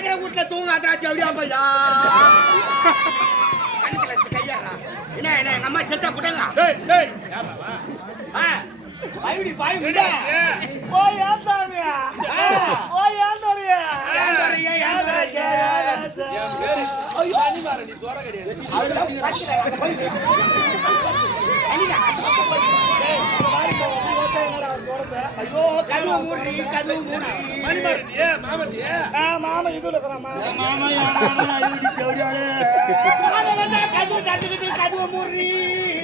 கிடக்குற வீட்டுல தூங்காதா எப்படியா பையா கையாடா என்ன என்ன அம்மா செத்தா குட்டங்க நீ துறை கிடையாது ஐயோ கண்ணு மூடி கண்ணு மூடி. நீ மாமன் நீ மாமா இதுல இருக்கிறாமா மாமா யா மாமா ஐடி கேடியாலே அத வந்தா கண்ணு தட்டுக்கிட்டு கண்ணு மூடி.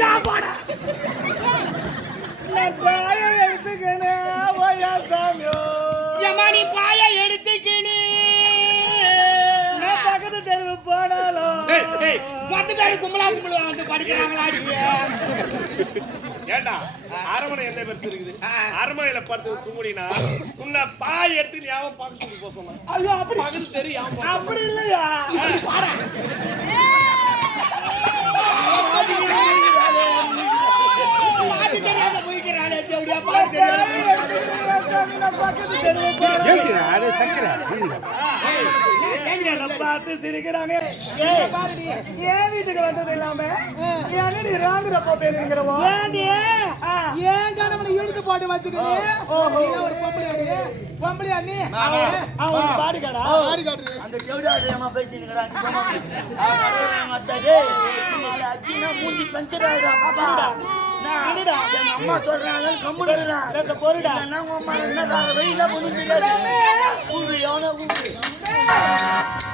யா போடா. நான் பாய எடுத்துக்கணே ஓய் ஏத்தாமியோ யமானி பாய எடுத்துக்கினி. நான் பக்கத்து தெருவு போனாலும். மொத்த பேரு கும்பலா கும்பலா வந்து படிக்கிறாங்களா ஏண்டா? அரமனை என்ன பெருசு இருக்குது. அரமனையில படுத்து தூங்குடினா உன்னை பாய் எடுத்து ஞாபகம் பக்கத்துக்கு போக சொன்னேன் ஐயோ அப்படி தெரியும். அப்படி இல்லையா? பாட்டு தெரியாத பார்த்து சிரிக்கிறாங்க. ஏன் வீட்டுக்கு வந்தது இல்லாம ஏண்டி? ஆ. ஏன் கணவனை இழுத்து போட்டு வச்சுக்கிட்டு ஒரு பொம்பளையாடி பொம்பளையாடி அவன் பாடிக்காடா ஆடி காட்டுறது அந்த செவிடாடியம்மா பேசினுக்கிறாங்க அச்சினா மூஞ்சி பஞ்சர் அம்மா சொல்றாங்க இந்த பொருடா. என்ன வெயில பொண்ணு கூடு எவனோ கூடு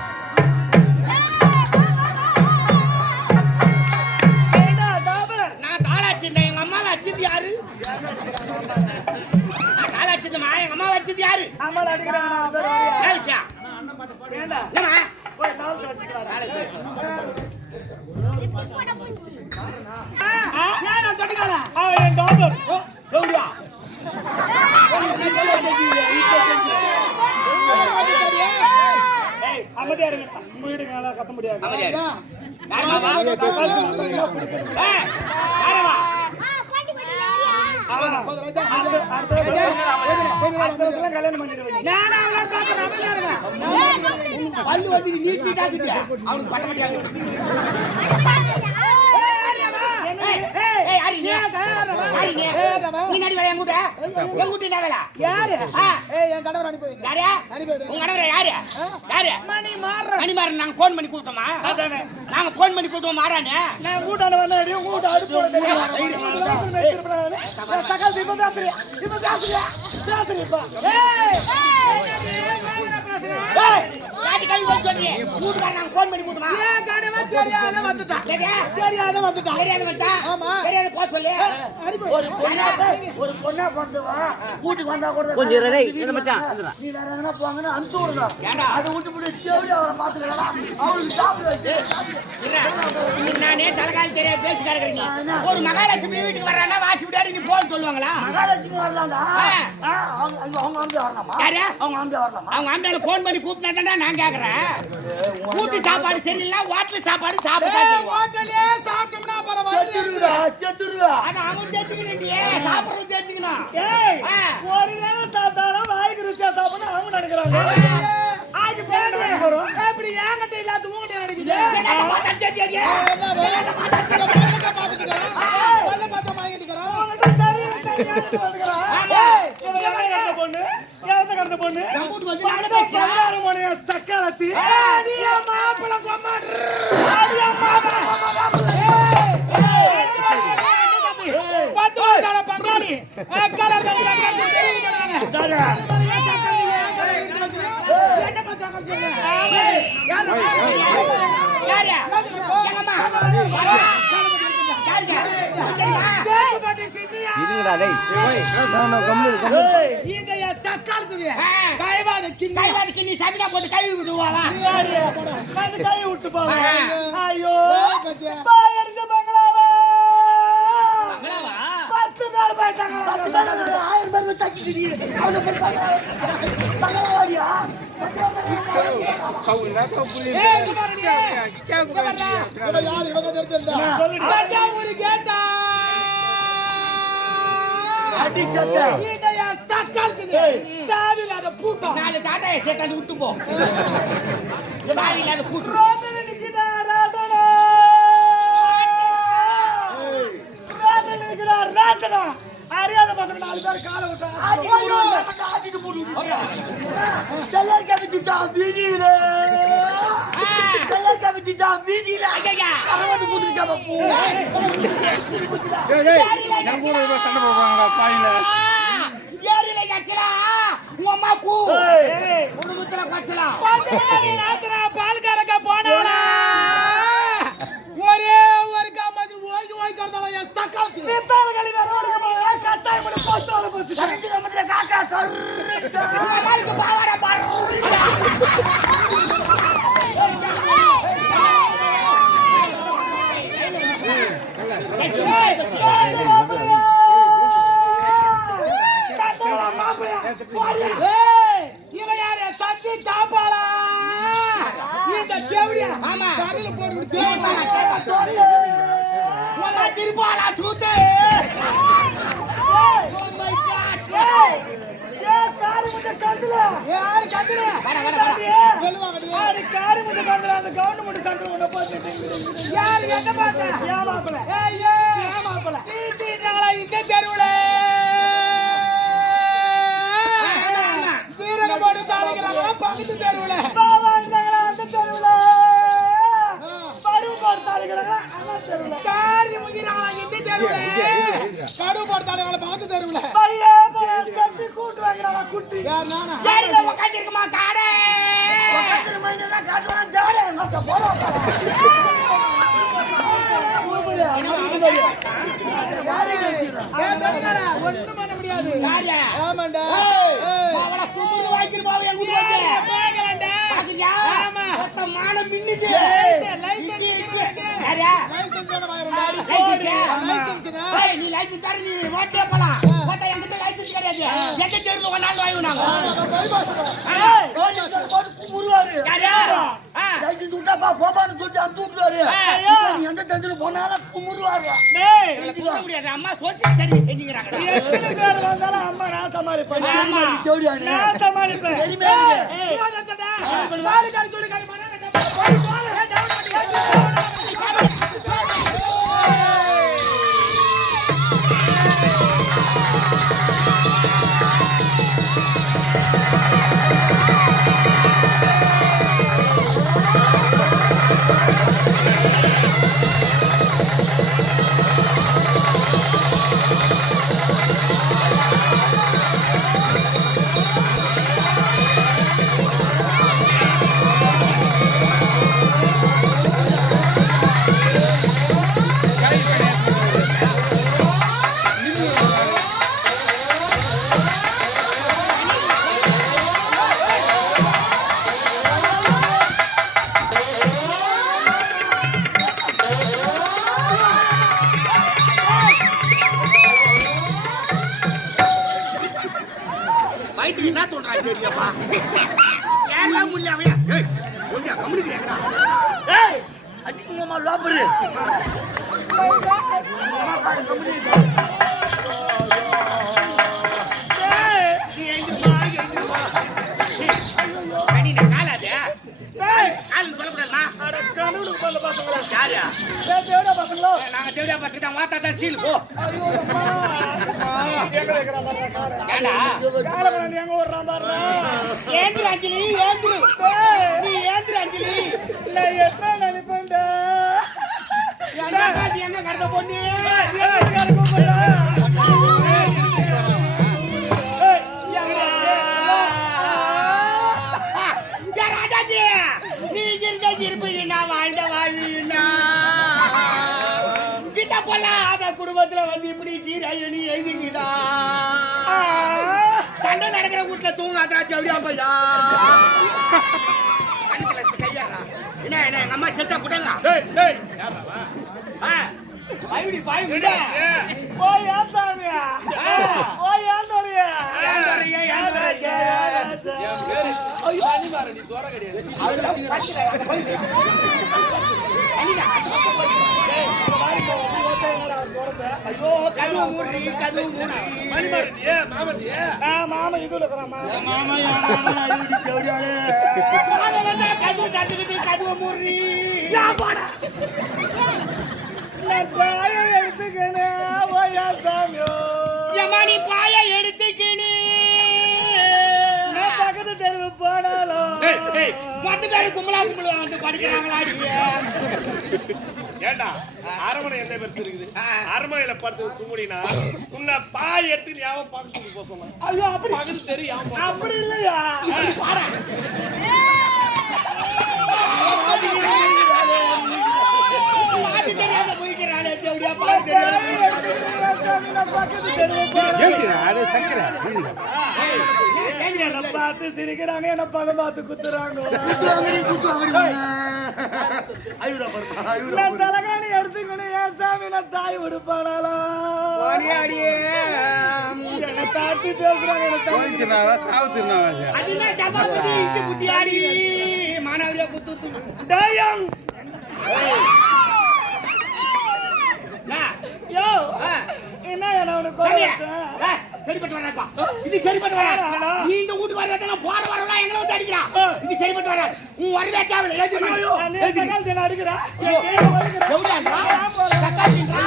அமைதியா இருங்க உங்க வீட்டுக்கு நல்லா கத்த முடியாது கல்யாணம் பண்ணிடுவீங்க நானா அவளை பார்க்கறேன், அமைதியா இருங்க. பல்லு வந்து நீட்டிட்டா இருக்குது. அவனுக்கு பட்ட பட்டியா இருக்குது. ஏய், அடி நீ. அடி நீ. நீ நடி வேலை என் கூட. என் கூட என்ன வேலை? யாரு? ஏய் என் கணவர் அனுப்பி யாரு? அனுப்பி வைங்க. உங்க கணவரா யாரு? யாரு? மணி மாறுற மணிமாறன் நாங்க போன் பண்ணி கூப்பிட்டோமா? அதானே. நாங்க போன் பண்ணி கூப்பிட்டோம்? மாறானே? நான் வந்தா அடி, அடுப்பு சகால்? ஏய், கொஞ்சம் இரு, டேய், இந்த மச்சான், வந்துடா. நீ வேற எங்கனா போங்கன்னு அனுப்பிச்சு விடுங்க ஏண்டா? அதை விட்டு விட்டு தேவையா அவரை பாத்துக்கலாம் அவருக்கு சாப்பிட வச்சு இருடா. நானே தலைகாலி தெரியாத பேசி கிடக்குறீங்க. ஒரு மகாலட்சுமி வீட்டுக்கு வர்றான்னா வாசி விட்டாரு நீ போன் சொல்லுவாங்களா மகாலட்சுமி வரலாம்டா அவங்க அவங்க- அவங்க ஆம்பியா வரலாமா? அவங்க ஆம்பியா வரலாமா அவங்க ஆம்பளை போன் பண்ணி கூப்பிட்டா நான் கேக்குறேன் வீட்டு சாப்பாடு சரியில்லை ஹோட்டல் சாப்பாடு சாப்பிட்டா. ஹோட்டலே சாப்பிட்டோம்னா பரவாயில்ல செத்துருடா ஆனா அவன் தெரிஞ்சுக்கணும் சாப்பிடுறது தெரிஞ்சுக்கணும் ஏய், ஆ. ஒரு நேரம் சாப்பிட்டாலும் வாய்க்கு ருசியா சாப்பிடணும் அவங்க நினைக்கிறாங்க ஆய்க்கு போய் நினைக்கிறோம் அப்படி என்கிட்ட இல்லாத உங்ககிட்ட நடிக்குது பாத்துட்டு வந்துக்கிறான். ஆமா. இவன் எவன் கடந்த பொண்ணு? எவன் கடந்த பொண்ணு? மனைய சக்காலத்தி. நீ மாப்பிள கொம்மாடு பத்து வருஷம் பங்காளி? இருங்கடா டேய். ஆ. கைவாத கிண்ணி. கைவாடிக்கு நீ சபினா போட்டு விடுவாளா? வந்து கை விட்டு. ஐயோ? பாய் அடிச்ச பங்களாவா? பத்து பேர் போயிட்டாங்க. ஆயிரம் பேர் தக்கிட்டு அவனை பங்களாவாடியா கேட்டா. அடி சத்தம். இந்த என் சக்காலத்துக்கு சாவி இல்லாத கூட்டம் நாலு டாட்டா சேர்த்தாந்து விட்டு போ சாவி இல்லாத கூட்டு ரோட்டில் நிற்கிறா ராட்டனா அறியாத பசங்க நாலு பேர் காலை விட்டாங்க கவிதிச்சா வீதியில கலர் கவிதிச்சா வீதியில அறுபது புதுச்சா போ. ஏரியில கச்சலா உன் அம்மா கூ ஏய் குடும்பத்துல கச்சலா பத்து மணி நேரத்துல பால் கறக்க போனவளா ஒரே ஒரு காமாதி ஓய்ந்து வரதால என் சக்காலத்து பித்தால ரோடுக்கு போக கட்டாயம் பண்ணி போஸ்ட் வர போச்சு கவிதை நம்ம காக்கா அம்மாளுக்கு பாவாடை யாரு தத்தி தாப்பாளா? இந்த தேவடியா? ஆமா. தரையில போட்டு தேவடியா? திருப்பாளா சூத்து? அந்த தெருவுல. அந்த தெருவுல. காரி முகிறாங்களா இந்த தெருவுல. கடு போட்டு தாளிக்கிறாங்களா பக்கத்து தெருவுல. பையே சட்டி கூட்டு வாங்கிறாங்க குட்டி? யார் நானா? ஏரியில உக்காந்துருக்குமா காடே? காட்டுவான் ஜாலே மத்த போறோம் ஒண்ணும் பண்ண முடியாது. ஆமாண்டா. போப்பான்னு சொல்லிட்டு அனுப்பிச்சு விட்டுருவாரு. நீ எந்த தந்தில போனாலும் கும்பிடுவாரு முடியாது. அம்மா social service செஞ்சுக்கிறாங்கடா. எத்தனை பேர் வந்தாலும் அம்மா நான் சமாளிப்பேன் நான் சமாளிப்பேன் தெரியுமே எனக்கு. ஏய், வயித்துக்கு என்ன தோன்றா தெரியப்பா ஏன்டா முடியல அவன்? ஏய் ஒண்டியா கம்முனிக்கிறேங்கடா ஏய் அடிங்கம்மா லோபரு? ஏய், கனவுக்கு பண்ண பசங்களா யாரு தேவடா பசங்களோ நாங்க தேவையா பசங்க தான் வாத்தா தான் சீல் போ. ஐயோ அம்மா. எங்க வைக்கிறா பாருங்க காரை. ஏண்டா? காலை கொண்டாந்து எங்க ஓடுறான் பாருங்க ஏந்திரு அஞ்சலி? ஏந்திரு நீ ஏந்திரு அஞ்சலி? நான் என்ன நினைப்பேன்டா? கடந்த பொண்ணு? கூப்பிடுறா? குடும்பத்துல வந்து இப்படி சீராயணி எழுதிக்குதா? சண்டை நடக்கிற வீட்டுல தூங்காதா அப்படியா பையா என்ன என்ன எங்க அம்மா செத்தா குட்டங்க பயவிடி பேரு நீ கிடையாது. இந்த ஐயோ கதவு மூடி கதவு மூடி மாமா இதுல இருக்கிறாமா அதை வந்து தந்துக்கிட்டு கதவு மூடி போட நான் பாயை சாமியோ நீ பாய எடுத்துக்கினு மொத்த பேர் கும்பலா கும்பலா வந்து படிக்கிறாங்களாடி ஏண்டா அரமனை என்ன பெருசு இருக்குது. அரமனையில தூங்குடினா உன்னை பாய் எடுத்து ஞாபகம் பக்கத்துக்கு போக சொன்னான் ஐயோ அப்படி பக்கத்து தெரியும் அப்படி இல்லையா பாட்டு தெரியாம போய்க்கிறானே தேவடியா பாட்டு தெரியாம சாமி நான் பக்கத்து தெருவு போறேன் என்ன பார்த்து சிரிக்கிறாங்க என்ன பணம் பார்த்து குத்துறாங்க. நான் தலகாணி எடுத்துக்கணும் ஏன் சாமி நான் தாய் விடுப்பானாலா என்ன பார்த்து பேசுறாங்க மானவரியா குத்து டயம் யோ என்ன என்ன உனக்கு கோவம் வச்சா? சரிப்பட்டு வராப்பா இது சரிப்பட்டு வரா நீ இந்த வீட்டுக்கு வர போற வரலாம் எங்களை வந்து அடிக்கிறான் இது சரிப்பட்டு வரா உன் வரவே தேவையில்லை ஏத்தி ஐயோ, நீ சகால் தினம் அடிக்கிறா? எவ்வளோன்றா தக்காளின்றா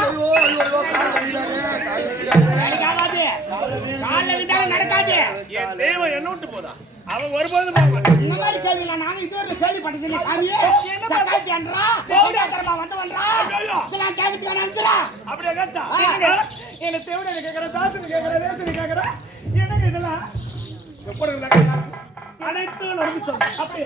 நடக்காது காலைல விந்தாலும் நடக்காது என் தெய்வம் என்ன விட்டு போதா அவன் ஒருபோதும் போக மாட்டான் இந்த மாதிரி கேள்வி நாங்க இதுவரை கேள்விப்பட்டதில்லை சாமியே சக்காத்தியான்றா தேவடியாத்திரமா வந்தவன்றா இதெல்லாம் கேட்கறதுக்கு நடந்துடா அப்படியே கேட்டா? என்ன நேத்துன்னு கேக்குற என்னங்க இதெல்லாம்? எப்படி அனைத்தும் நடந்து அப்படியே